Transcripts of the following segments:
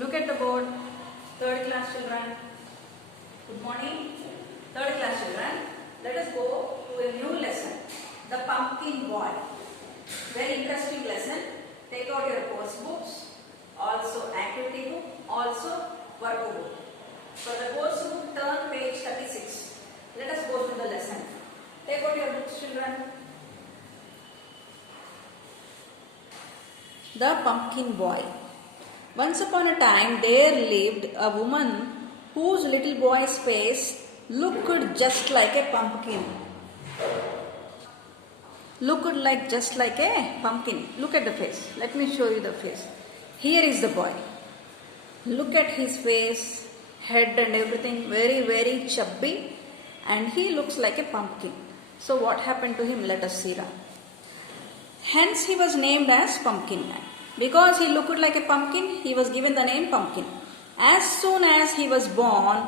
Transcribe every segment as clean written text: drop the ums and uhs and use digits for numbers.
Look at the board. Third class children. Good morning. Third class children. Let us go to a new lesson. The Pumpkin Boy. Very interesting lesson. Take out your course books. Also activity book. Also workbook. For the course book, turn page 36. Let us go through the lesson. Take out your books, children. The Pumpkin Boy. Once upon a time there lived a woman whose little boy's face looked just like a pumpkin. Just like a pumpkin. Look at the face. Let me show you the face. Here is the boy. Look at his face, head and everything, very chubby, and he looks like a pumpkin. So what happened to him? Let us see that. Hence he was named as Pumpkin Man. Because he looked like a pumpkin, he was given the name Pumpkin. As soon as he was born,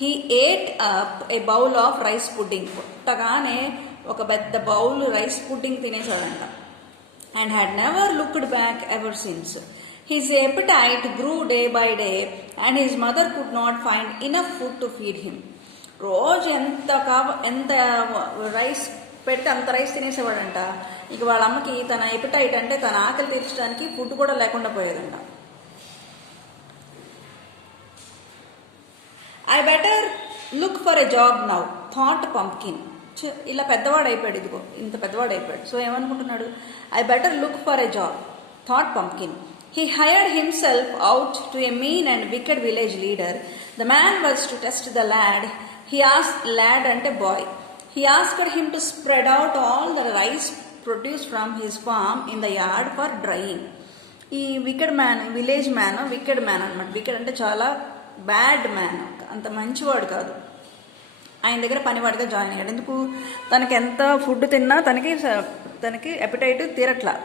he ate up a bowl of rice pudding. పుట్టగానే ఒక పెద్ద bowl rice pudding తినేసాడంట. And had never looked back ever since. His appetite grew day by day and his mother could not find enough food to feed him. రోజు ఎంత rice పెడితే అంత rice తినేసేవాడంట. ఇక వాళ్ళ అమ్మకి తన ఎపిటైట్ అంటే తన ఆకలి తీర్చడానికి ఫుడ్ కూడా లేకుండా పోయేదంట. I better look for a job now thought pumpkin. ఇలా పెద్దవాడు అయిపోయాడు, ఇదిగో ఇంత పెద్దవాడు అయిపోయాడు. సో ఏమనుకుంటున్నాడు? I better look for a job thought pumpkin. He hired himself out to a mean and wicked village leader. The man was to test the lad. He asked lad ante boy. He asked him to spread out all the rice produced from his farm in the yard for drying. ఈ wicked man, village man wicked man అనమాట. Wicked అంటే చాలా bad man, అంత మంచివాడు కాదు. ఆయన దగ్గర పనివాడిగా join అయ్యాడు. ఎందుకు? తనకి ఎంత ఫుడ్ తిన్నా తనకి ఎపిటైట్ తీరట్లా,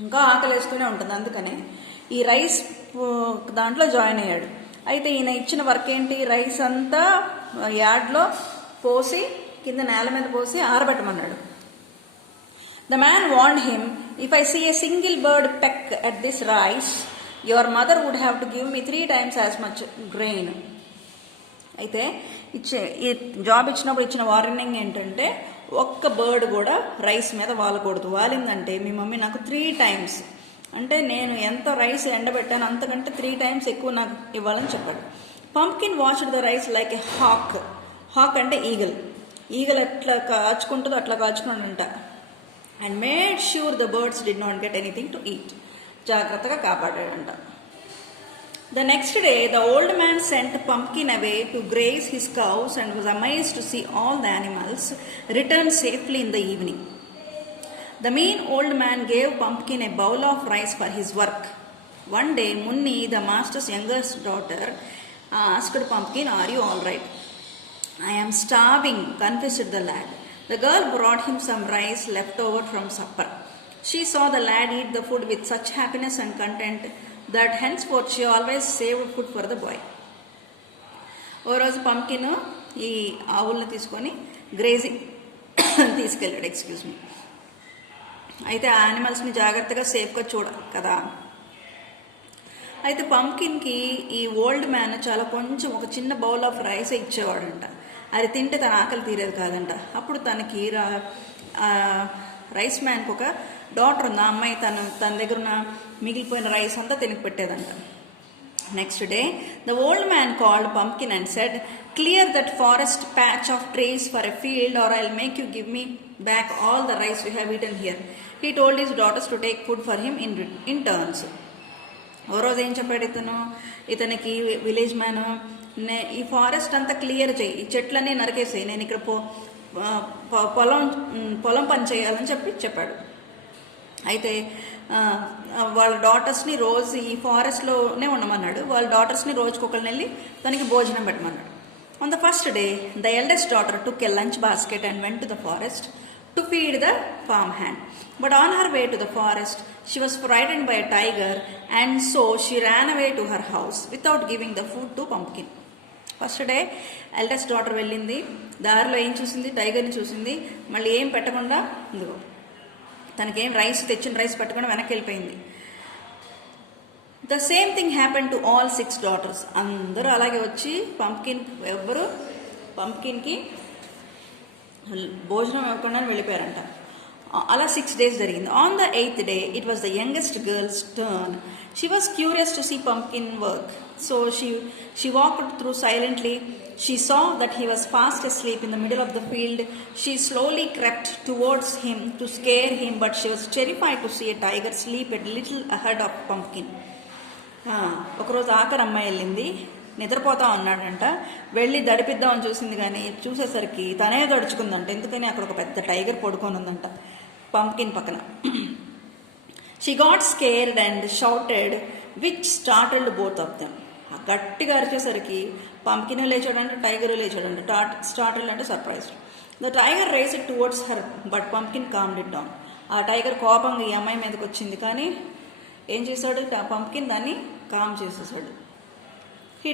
ఇంకా ఆకలి వేస్తూనే ఉంటుంది. అందుకనే ఈ రైస్ దాంట్లో జాయిన్ అయ్యాడు. అయితే ఈయన ఇచ్చిన వర్క్ ఏంటి? రైస్ అంతా యార్డ్లో పోసి, కింద నేల మీద పోసి ఆరబెట్టమన్నాడు. The man warned him, if I see a single bird peck at this rice, your mother would have to give me 3 times as much grain. అయితే ఈ జాబ్ ఇచ్చినప్పుడు ఇచ్చిన వార్నింగ్ ఏంటంటే, ఒక్క బర్డ్ కూడా రైస్ మీద వాలకూడదు. వాలిందంటే మీ మమ్మీ నాకు 3 times, అంటే నేను ఎంత రైస్ ఎండబెట్టాను అంతకంటే 3 times ఎక్కువ నాకు ఇవ్వాలని చెప్పాడు. Pumpkin watched the rice like a hawk. Hawk అంటే ఈగల్. ఈగలు ఎట్లా కాచుకుంటుందో అట్లా కాచుకున్నాడంట. And made sure the birds did not get anything to eat. జాగ్రత్తగా కాపాడాడంట. The next day, the old man sent Pumpkin away to graze his cows and was amazed to see all the animals return safely in the evening. The mean old man gave Pumpkin a bowl of rice for his work. One day, Munni, the master's youngest daughter, asked Pumpkin, "Are you all right?" "I am starving," confessed the lad. The girl brought him some rice left over from supper. She saw the lad eat the food with such happiness and content that henceforth she always saved food for the boy. ఓ రోజు pumpkin ఈ ఆవుల్ని తీసుకొని grazing తీసుకెళ్ళాడు. Excuse me. అయితే ఆ యానిమల్స్ని జాగ్రత్తగా సేఫ్గా చూడాలి కదా. అయితే పంప్కిన్కి ఈ ఓల్డ్ మ్యాన్ చాలా కొంచెం ఒక చిన్న బౌల్ ఆఫ్ రైస్ ఇచ్చేవాడంట. అది తింటే తన ఆకలి తీరేది కాదంట. అప్పుడు తనకి రైస్ మ్యాన్కి ఒక డాటర్ ఉంది. ఆ అమ్మాయి తన దగ్గర ఉన్న మిగిలిపోయిన రైస్ అంతా తినకి పెట్టేదంట. Next day the old man called pumpkin and said, "clear that forest patch of trees for a field or I will make you give me back all the rice you have eaten here." He told his daughters to take food for him in turns. ఓ రోజు ఏం చెప్పాడు ఇతనికి village man, ఈ forest అంతా clear చేయి, ఈ చెట్లన్నీ నరికేసాయి, నేను ఇక్కడ పొలం పని చేయాలని చెప్పాడు. అయితే వాళ్ళ డాటర్స్ని రోజు ఈ ఫారెస్ట్లోనే ఉండమన్నాడు. వాళ్ళ డాటర్స్ని రోజుకొకరిని వెళ్ళి తనకి భోజనం పెట్టమన్నాడు. On the first day the eldest daughter took a lunch basket and went to the forest to feed the farm hand. But on her way to the forest, she was frightened by a tiger and so she ran away to her house without giving the food to Pumpkin. First day eldest daughter వెళ్ళింది. దారిలో ఏం చూసింది? టైగర్ని చూసింది. మళ్ళీ ఏం పెట్టకుండా ఇదిగో తనకేం తెచ్చిన రైస్ పెట్టకుండా వెనక్కి వెళ్ళిపోయింది. The same thing happen to all 6 daughters. అందరూ అలాగే వచ్చి పంప్కిన్కి భోజనం ఇవ్వకుండా వెళ్ళిపోయారంట. అలా 6 days జరిగింది. On the 8th day it was the youngest girls turn. She was curious to see Pumpkin work. So she walked through silently. She saw that he was fast asleep in the middle of the field. She slowly crept towards him to scare him, but she was terrified to see a tiger sleep a little ahead of Pumpkin. ఒకరోజు ఆఖరి అమ్మాయి వెళ్ళింది, నిద్రపోతా ఉన్నాడంట. వెళ్ళి దడిపిద్దామని చూసింది, కానీ చూసేసరికి తనే దడుచుకుందంట. ఎందుకని అక్కడ ఒక పెద్ద టైగర్ పడుకొని ఉందంట పంప్కిన్ పక్కన. She got scared and shouted which startled both of them. గట్టిగా అరిచేసరికి పంప్కిన్ లేచాడంటే, టైగర్ లేచాడంటే. స్టార్టల్డ్ అంటే surprised. The tiger raced towards her but pumpkin calmed it down. ఆ టైగర్ కోపంగా ఈ అమ్మాయి మీదకి వచ్చింది, కానీ ఏం చేశాడు, పంప్కిన్ దాన్ని కామ్ చేసేసాడు. He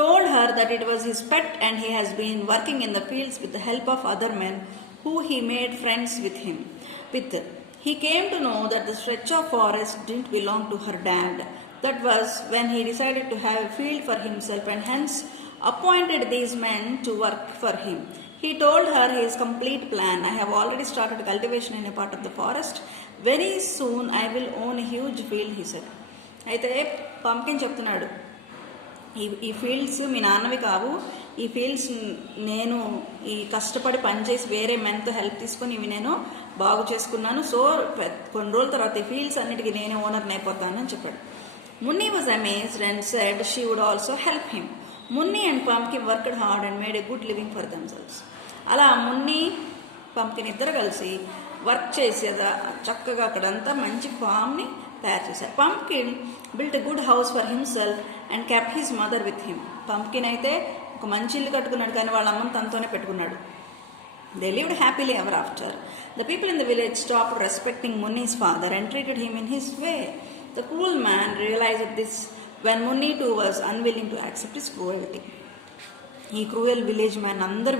told her that it was his pet and he has been working in the fields with the help of other men who he made friends with. He came to know that the stretch of forest didn't belong to her dad. That was when he decided to have a field for himself and hence appointed these men to work for him. He told her his complete plan. I have already started cultivation in a part of the forest. Very soon I will own a huge field, he said. అయితే pumpkin చెప్తున్నాడు, ఈ fields మీ నాన్నవి కావు, ఈ fields నేను ఈ కష్టపడి పనిచేసి వేరే మెన్తో హెల్ప్ తీసుకొని ఇవి నేను బాగు చేసుకున్నాను. సో కొన్ని రోజుల తర్వాత ఈ ఫీల్డ్స్ అన్నిటికీ నేనే ఓనర్ని అయిపోతానని చెప్పాడు. Munni was amazed and said she would also help him. Munni and Pumpkin worked hard and made a good living for themselves. అలా మున్ని పంప్కిన్ ఇద్దరు కలిసి వర్క్ చేసేదా చక్కగా అక్కడంతా మంచి ఫామ్ని తయారు చేశారు. Pumpkin built a good house for himself and kept his mother with him. Pumpkin అయితే ఒక మంచి ఇల్లు కట్టుకున్నాడు, కానీ వాళ్ళ అమ్మని తనతోనే పెట్టుకున్నాడు. They lived happily ever after. The people in the village stopped respecting Munni's father and treated him in his way. The cruel man realised this when Munni too was unwilling to accept his cruelty. ఈ cruel village man అందరూ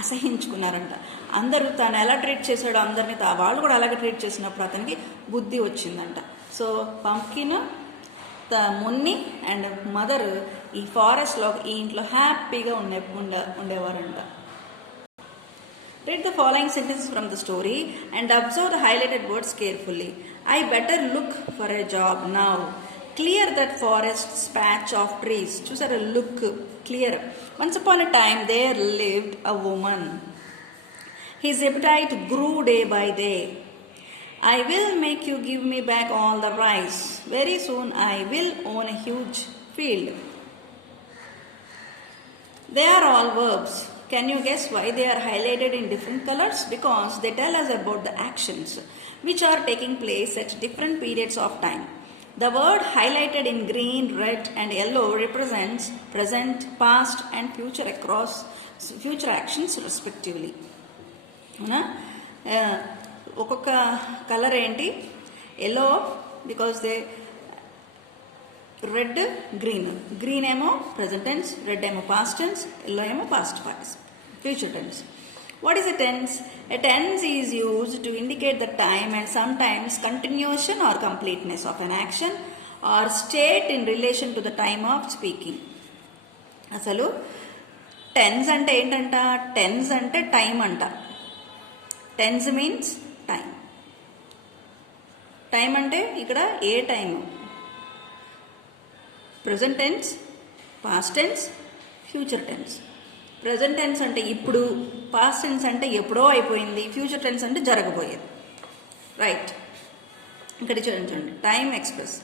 అసహించుకున్నారంట. అందరూ తాను ఎలా treat చేశాడో అందరినీ వాళ్ళు కూడా అలాగే ట్రీట్ చేసినప్పుడు అతనికి బుద్ధి వచ్చిందంట. So pumpkin, Munni and mother ఈ ఫారెస్ట్లో ఈ ఇంట్లో హ్యాపీగా ఉండేవారంట. Read the following sentences from the story and observe the highlighted words carefully. I better look for a job now. Clear that forest's patch of trees. చూసారా, look, clear. Once upon a time there lived a woman. His appetite grew day by day. I will make you give me back all the rice. Very soon I will own a huge field. They are all verbs. Can you guess why they are highlighted in different colors? Because they tell us about the actions which are taking place at different periods of time. The word highlighted in green, red and yellow represents present, past and future actions respectively. ఒక్కొక్క colour ఏంటి, yellow because they red, green ఏమో present tense, red ఏమో past tense, yellow ఏమో past future tense. What is a tense? A tense is used to indicate the time and sometimes continuation or completeness of an action or state in relation to the time of speaking. అసలు tense అంటే ఏంటంట, tense అంటే time అంట. Tense means time. Time అంటే ఇక్కడ ఏ time, present tense, past tense, future tense. Present tense అంటే ఇప్పుడు, పాస్ట్ టెన్స్ అంటే ఎప్పుడో అయిపోయింది, ఫ్యూచర్ టెన్స్ అంటే జరగబోయేది. రైట్, ఇక్కడ చూడండి, time express.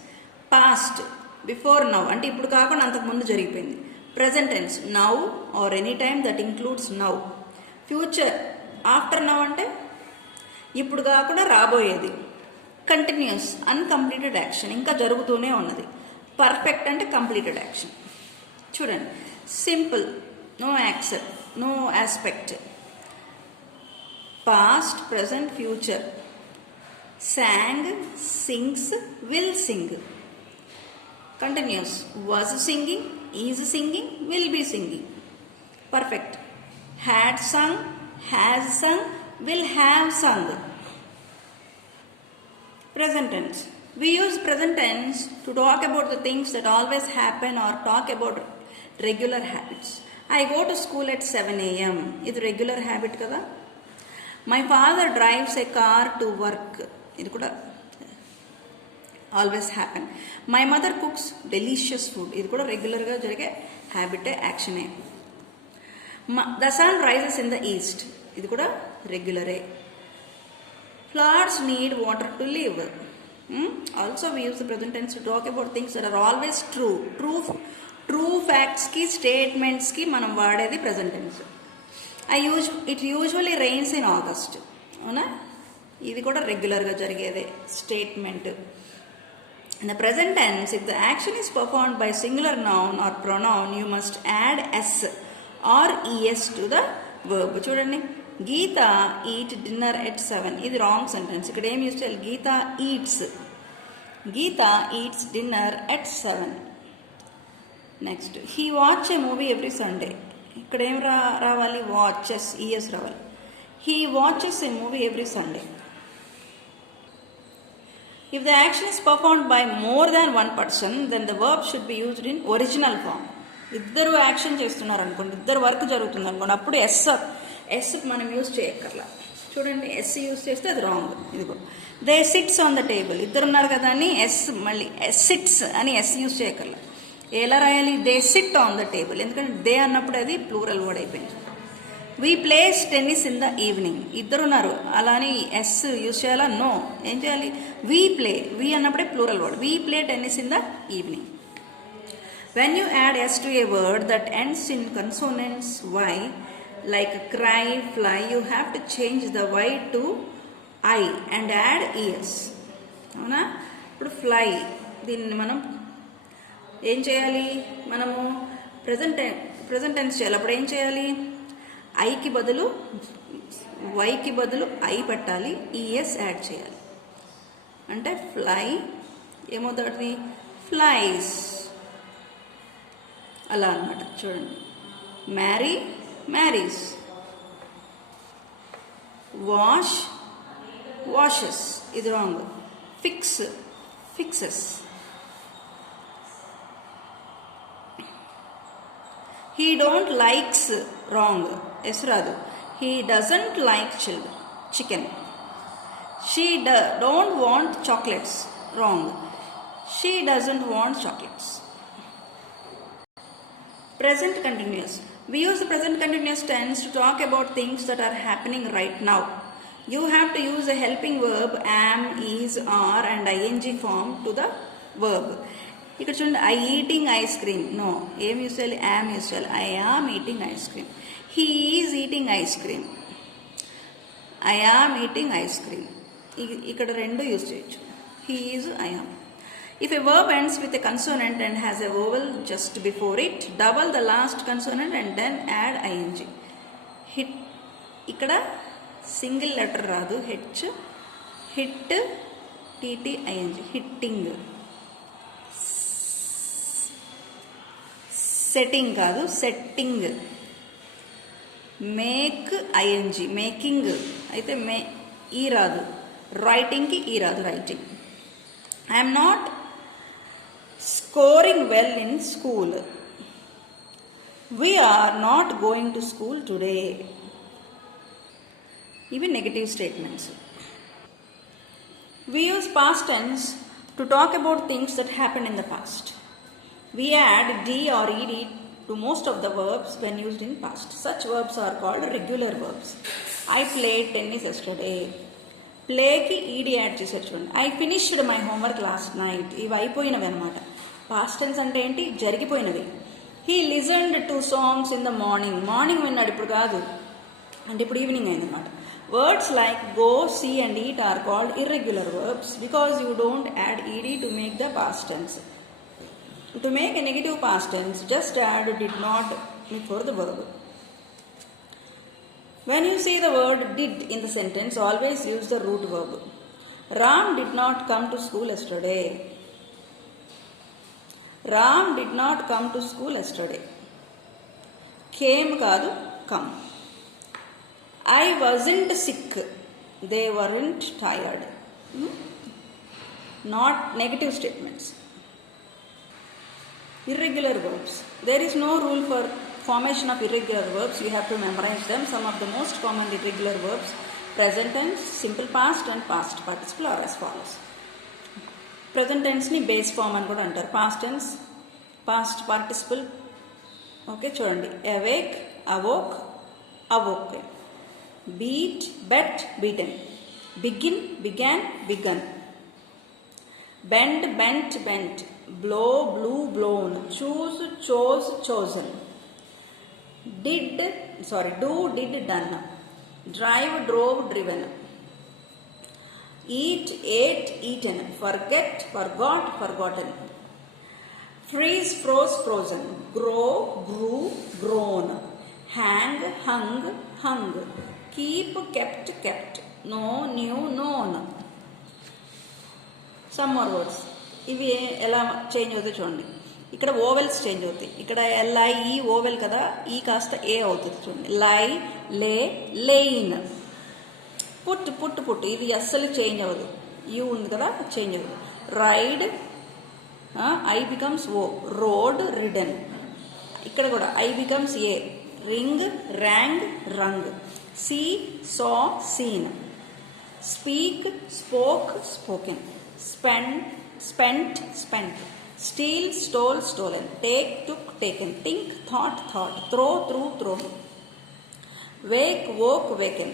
Past before now అంటే ఇప్పుడు కాకుండా అంతకుముందు జరిగిపోయింది. Present tense now or any time that includes now. Future after now అంటే ఇప్పుడు కాకుండా రాబోయేది. కంటిన్యూస్ అన్కంప్లీటెడ్ యాక్షన్, ఇంకా జరుగుతూనే ఉన్నది. పర్ఫెక్ట్ అంటే కంప్లీటెడ్ యాక్షన్. చూడండి, simple no aspect. Past, present, future. Sang, sings, will sing. Continuous, was singing, is singing, will be singing. Perfect, had sung, has sung, will have sung. Present tense, We use present tense to talk about the things that always happen or talk about regular habits. I go to school at 7 a.m. ఇది regular habit కదా. My father drives a car to work, ఇది కూడా always happen. My mother cooks delicious food, ఇది కూడా రెగ్యులర్గా జరిగే హ్యాబిటే, యాక్షనే. The sun rises in the east, ఇది కూడా రెగ్యులరే. Flowers need water to live. Also we use the present tense to talk about things that are always true. True facts ki, statements ki మనం వాడేది present tense. It usually rains in August. అవునా, ఇది కూడా రెగ్యులర్గా జరిగేదే statement. In the present tense, if the action is performed by singular noun or pronoun, you must add s or es to the verb. చూడండి, గీత eat dinner at 7, ఇది wrong sentence. ఇక్కడ ఏం use చేయాలి? Geeta eats dinner at 7. Next, he watch a movie every Sunday, ఇక్కడ ఏం రావాలి? Watches, E S. He watches a movie every Sunday. If the action is performed by more than one person, then the verb should be used in original form. ఇద్దరు action చేస్తున్నారు అనుకోండి, ఇద్దరు work జరుగుతుంది అనుకోండి, అప్పుడు ఎస్ మనం use చేయక్కర్లా. చూడండి, yes use చేస్తే అది రాంగ్. ఇదిగో, they sits on the table, ఇద్దరు ఉన్నారు కదా అని ఎస్, మళ్ళీ సిట్స్ అని ఎస్ యూజ్ చేయక్కర్లా. ఎలా రాయాలి? They sit on the table, ఎందుకంటే దే అన్నప్పుడు అది ప్లూరల్ వర్డ్ అయిపోయింది. We plays tennis in the evening, ఇద్దరున్నారు అలా అని ఎస్ యూజ్ చేయాలా? నో. ఏం చేయాలి? వీ అన్నప్పుడే plural word. We play tennis in the evening. When you add s to a word that ends in consonants y, like cry, fly, you have to change the y to I and add es. అవునా, ఇప్పుడు fly, దీన్ని మనం ఏం చేయాలి? మనము present tense చేయాలి. అప్పుడు ఏం చేయాలి? ఐకి బదులు వైకి బదులు ఐ పెట్టాలి, ఈఎస్ యాడ్ చేయాలి. అంటే ఫ్లై ఏమవుతుంది? ఫ్లైస్, అలా అనమాట. చూడండి, మ్యారీస్, వాషెస్, ఇది wrong. Fixes. He don't likes, wrong, S రాదు. He doesn't like chicken. She don't want chocolates, wrong. She doesn't want chocolates. Present continuous. We use the present continuous tense to talk about things that are happening right now. You have to use a helping verb am, is, are and ing form to the verb. ఇక్కడ చూడండి, I eating ice cream, no. ఏం use చేయాలి? Am use చేయాలి. I am eating ice cream. He is eating ice cream. I am eating ice cream. ఇక్కడ రెండు use చేయొచ్చు. He is, I am. If a verb ends with a consonant and has a vowel just before it, double the last consonant and then add ing. Hit, ఇక్కడ single letter రాదు, H. Hit, TT, ING. Hitting. Setting కాదు, setting. Make, ING. Making అయితే ఈ రాదు. రైటింగ్కి ఈ రాదు, writing. I'm not scoring well in school. We are not going to school today. Even negative statements. We use past tense to talk about things that happened in the past. We add d or ed to most of the verbs when used in past. Such verbs are called regular verbs. I played tennis yesterday. ప్లేకి ED add చేశారు చూడండి. I finished my homework last night, ఇవి అయిపోయినవి అనమాట. Past tense అంటే ఏంటి? జరిగిపోయినవి. He listened to songs in the morning విన్నాడు, ఇప్పుడు కాదు అంటే ఇప్పుడు ఈవినింగ్ అయింది అనమాట. Words like go, see and eat are called irregular verbs because you don't add ED to make the past tense. To make a negative past tense, just add did not before the verb. When you see the word did in the sentence, always use the root verb. Ram did not come to school yesterday. Ram did not come to school yesterday. Came kaadu, come. I wasn't sick. They weren't tired. not negative statements. Irregular verbs. There is no rule for formation of irregular verbs. You have to memorize them. Some of the most common irregular verbs: present tense, simple past and past participle are as follows. Present tense ni base form అని కూడా అంటారు. Past tense, past participle. Okay చూడండి, awake, awoke, awoke. Beat, bet, beaten. Begin, began, begun. Bend, bent, bent. Blow, blew, blown. Choose, chose, chosen. Do, did, done. Drive, drove, driven. Eat, ate, eaten. Forget, forgot, forgotten. Freeze, froze, frozen. Grow, grew, grown. Hang, hung, hung. Keep, kept, kept. Know, knew, known. Some more words. ఇవి ఎలా change అవుతాయి చూడండి. ఇక్కడ vowels change అవుతాయి. ఇక్కడ LI ఈ oval కదా, ఈ కాస్త ఏ అవుతుంది చూడండి. లై, లే, లెయిన్. Put, put, put. ఇది అస్సలు చేంజ్ అవ్వదు. యూ ఉంది కదా, చేంజ్ అవ్వదు. Ride, I becomes O. Rode, ridden. ఇక్కడ కూడా I becomes A. Ring, rang, rung. See, saw, seen. Speak, spoke, spoken. Spent, spent. Steal, stole, stolen. Take, took, taken. Think, thought, thought. Throw, threw, thrown. Wake, woke, waken.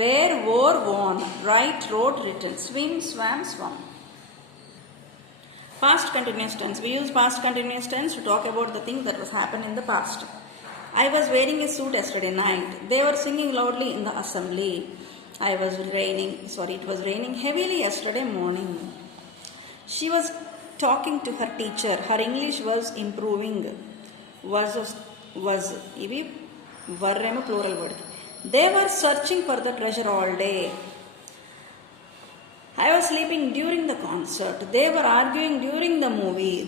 Wear, wore, worn. Write, wrote, written. Swim, swam, swum. Past continuous tense. We use past continuous tense to talk about the things that was happened in the past. I was wearing a suit yesterday night. They were singing loudly in the assembly. It was raining heavily yesterday morning. She was talking to her teacher. Her English was improving. Was ivi varremo plural word. They were searching for the treasure all day. I was sleeping during the concert. They were arguing during the movie.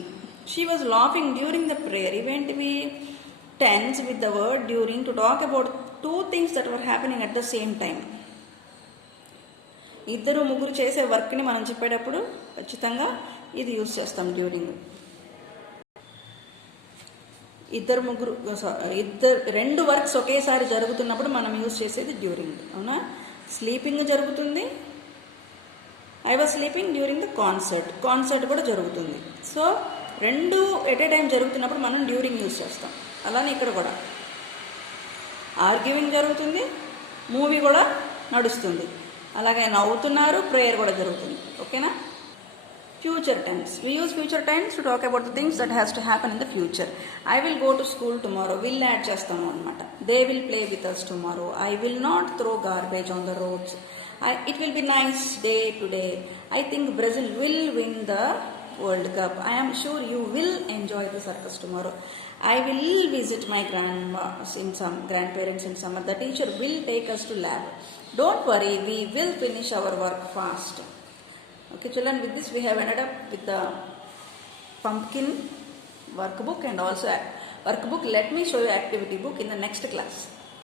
She was laughing during the prayer. Eventually tense with the word during to talk about two things that were happening at the same time. ఇద్దరు ముగ్గురు చేసే వర్క్ని మనం చెప్పేటప్పుడు ఖచ్చితంగా ఇది use చేస్తాం. During రెండు వర్క్స్ ఒకేసారి జరుగుతున్నప్పుడు మనం యూజ్ చేసేది డ్యూరింగ్. అవునా? స్లీపింగ్ జరుగుతుంది. I was sleeping during the concert కూడా జరుగుతుంది. సో రెండు ఎట్ ఏ టైం జరుగుతున్నప్పుడు మనం డ్యూరింగ్ యూజ్ చేస్తాం. అలానే ఇక్కడ కూడా ఆర్గ్యూయింగ్ జరుగుతుంది, మూవీ కూడా నడుస్తుంది. అలాగే నవ్వుతున్నారు, ప్రేయర్ కూడా జరుగుతుంది. ఓకేనా? Future tense. We use future tense to talk about the things that has to happen in the future. I will go to school tomorrow. Will add చేస్తాము అనమాట. They will play with us tomorrow. I will not throw garbage on the roads. It will be nice day today. I think Brazil will win the World Cup. I am sure you will enjoy the circus tomorrow. I will visit my grandparents in summer. The teacher will take us to lab. Don't worry, we will finish our work fast. Okay children, with this we have ended up with the pumpkin workbook and also workbook. Let me show you activity book in the next class.